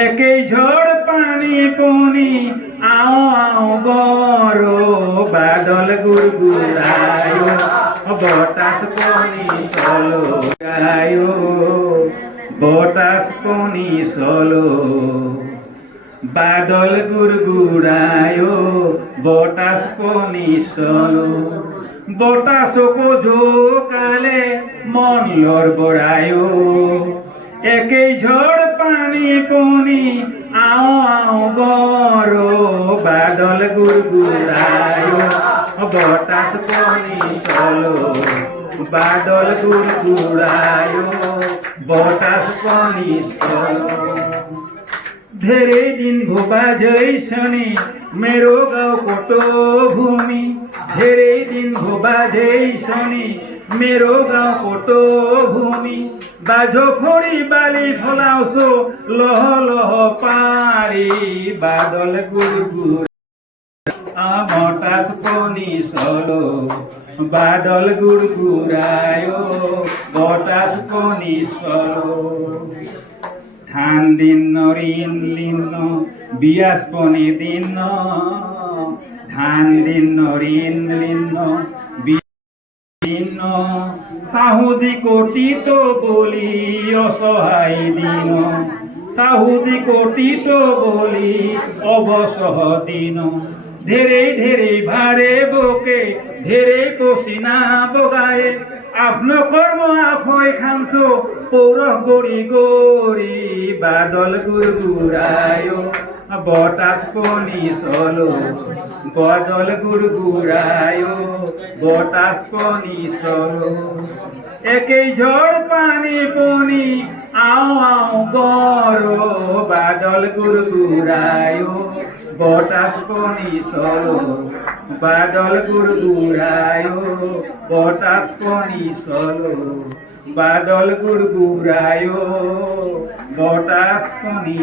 একেই ঝড় পানি পনি আও আও বড় বাদল গুড়গুড়ায় বতাস পনি চলো গায় বতাস পনি চলো বাদল গুড়গুড়ায় বতাস পনি চলো বতাসকো ঝোকালে মন লড়বড়ায় একেই ঝড় পানি পনি আও আও বড় বাদল গুড়গুড়ায় বতাস পনি চলো বাদল গুড়গুড়ায় বতাস পনি চলো ধেরে দিন ভোপা জৈসনে मेरो गाँव कोटो भूमि धेरे दिन भोबा जैसने मेरो गाँव कोटो भूमि बाजो फोड़ी बाली फलाउँछो लह लह पारी बादल गुरगुर मटास पनि चलो बादल गुरगुरायो बटास पनि चलो ধান দিন ঋণ লিন্ন বিয়াস পনি দিন ধান দিন ঋণ লিন্ন দিন সাহুদি কোটি তো বলি অসহায় দিন সাহুদি কোটি তো বলি অবসহ দিন ধেরে ধেরে ভারে বকে ধেরে পসিনা বগায়ে आफ्नो कर्म आफै खान्छु पौरह गोरी गोरी बादल गुरगुरायो बटास पनि चलो बादल गुरगुरायो बटास पनि चलो एकै झड पानी पनि आऊ आऊ गरो बादल गुरगुरायो बटास पनि चलो बादल गुरगुरायो बटास पनि चलो बादल गुरगुरायो बटास पनि